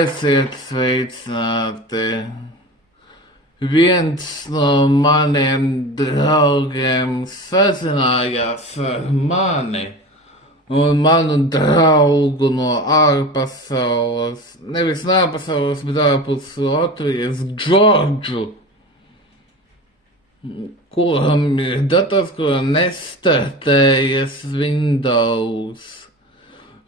Esiet sveicināti! Viens no maniem draugiem sazinājās ar mani un manu draugu no ārpasaules, nevis no ārpasaules, bet ārpus Latvijas, Džordžu, kuram ir dators, kuram nestartējas Windows.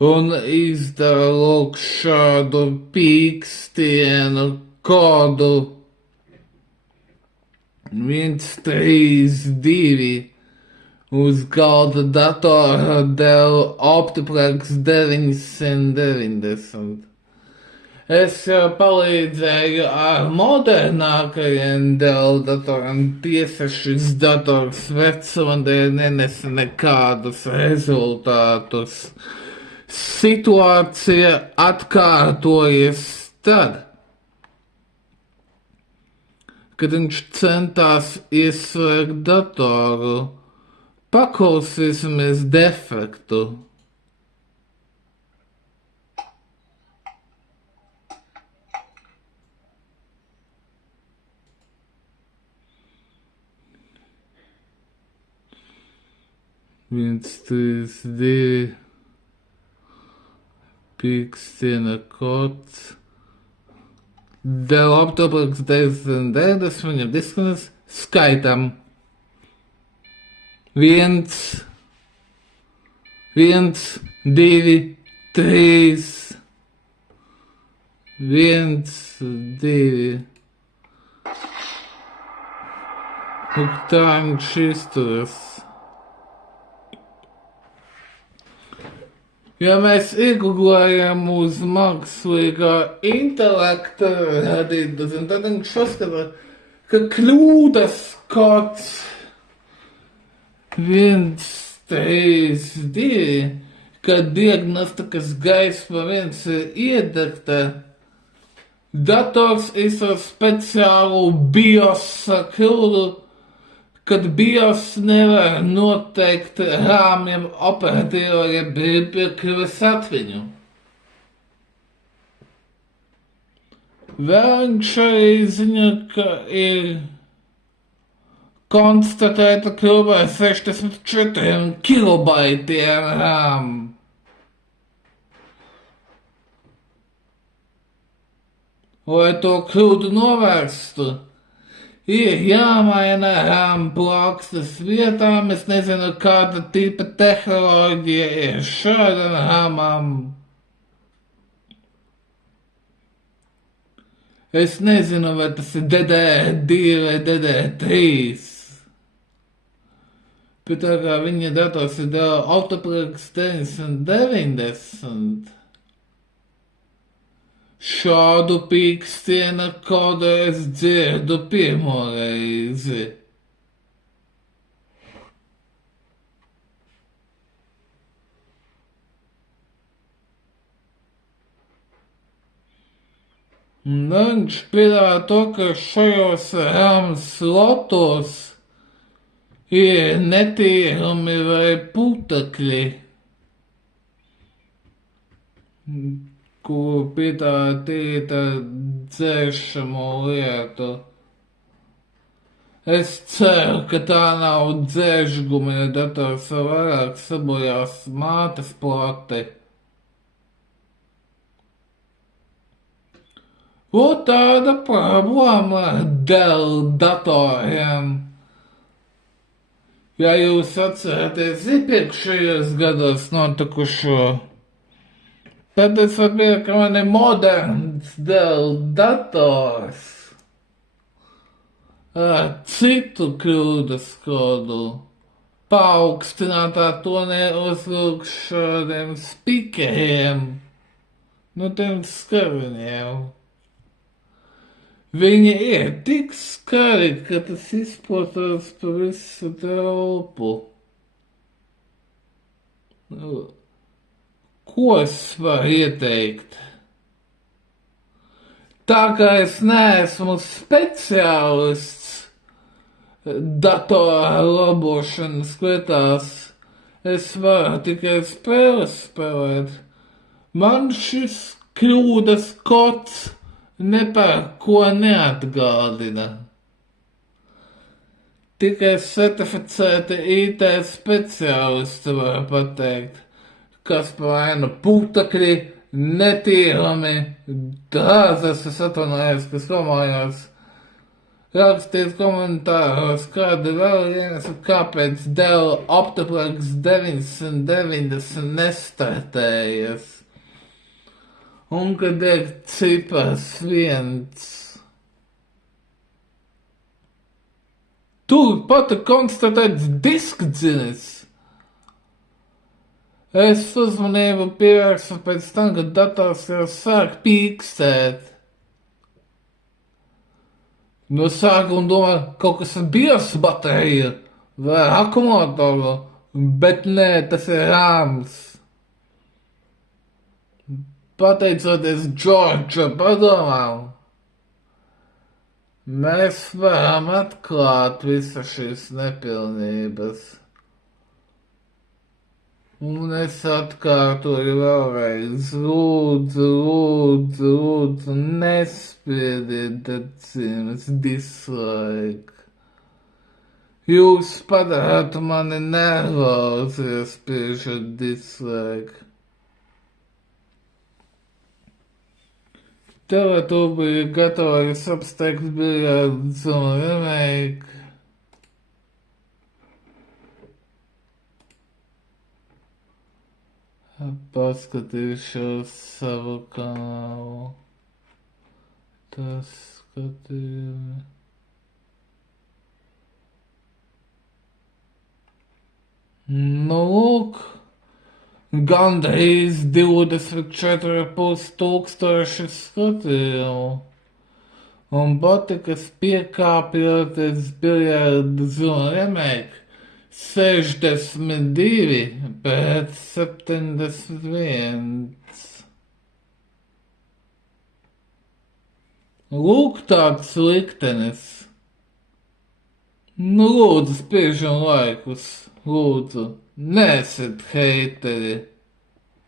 Un izdara lūk šādu pīkstienu kodu 132 uz galda datora Dell Optiplex 990. Es jau palīdzēju ar modernākajiem Dell datoriem, tiesa šis dators vecuma dēļ nenesa nekādus rezultātus. Situācija atkārtojas tad, kad viņš centās ieslēgt datoru. Paklausīsimies defektu. Viens, trīs, divi. Pīkstiena kods. Dell Optiplex 990, viņam diskanas, skaitam. 1, 2, 3. 1, 2. Un tā viņš izturas. Ja mēs ieguglējam uz mākslīgā intelekta radītas, un tad viņš saskata, ka kļūdas kods 1, 3, 2, kad diagnostikas gaisma 1 ir iedegta, dators izsver speciālu BIOS kļūdu, kad BIOS nevar noteikt rāmjiem operatīvajiem brīvpiekļuves atmiņu. Vēl viņš arī ziņo, ka ir konstatēta kļūda ar 64 kilobaitiem rām. Lai to kļūdu novērstu, ir jāmaina rām plāksnes vietām. Es nezinu, kāda tipa tehnoloģija ir šādām rāmām. Es nezinu, vai tas ir DDR2 vai DDR3. Bet tā kā viņa dators ir Dell Optiplex 990, šādu pīkstiena kodu es dzirdu pirmo reizi. Un viņš piedāvā to, ka šajos RAM slotos ir netīrumi vai putekļi, kuru piedāvā tīta dzēšamo lietu. Es ceru, ka tā nav dzēšguma, ja dators vēl vairāk sabojās mātes plati. Lūk, tāda problēma ar Dell datoriem. Ja jūs atceraties iepriekšējos gados notikušo, tad es varu ka man ir moderns Dell dators ar citu kļūdas kodu, paaugstinātā tonē uzlūk šādiem spikeriem, tiem skariņiem. Viņi ir tik skari, ka tas izplatās pa visu telpu. Ko es varu ieteikt? Tā kā es neesmu speciālists datora labošanas lietās, es varu tikai spēles spēlēt. Man šis kļūdas kods ne par ko neatgādina. Tikai certificēti IT speciālisti var pateikt, kas par vainu putekļi, netīrami, dārzas, es atvainojos, kas domājās. Rakstiet komentāros, kāda vēl viens, kāpēc Dell Optiplex 990 nestartējas. Un kad ir cipars 1. Tur pat ir konstatēts diskdzinis. Es uzmanību pievērsu pēc tam, kad dators jau sāk pīkstēt. No sākuma domāju, kaut kas ir BIOS baterija vai akumulātoru, bet nē, tas ir rāms. Pateicoties Džordža padomām, mēs varam atklāt visas šīs nepilnības. Un es atkārtoju vēlreiz, lūdzu, nespiediet acīm dislike. Jūs padarāt mani nervozi, ja spiežat dislike. Tagad tu biji gatavs apsteigt biljardus un remake. Paskatīšos savu kanālu. Tas skatījumi. Nu, lūk, gandrīz 24,5 tūkstoši skatījumu. Un boti, kas piekāpjoties biljardus un remake, 62 pret 71. Lūk tāds liktenis. Nu, lūdzu, spiežam laikus. Lūdzu, neesiet heiteri.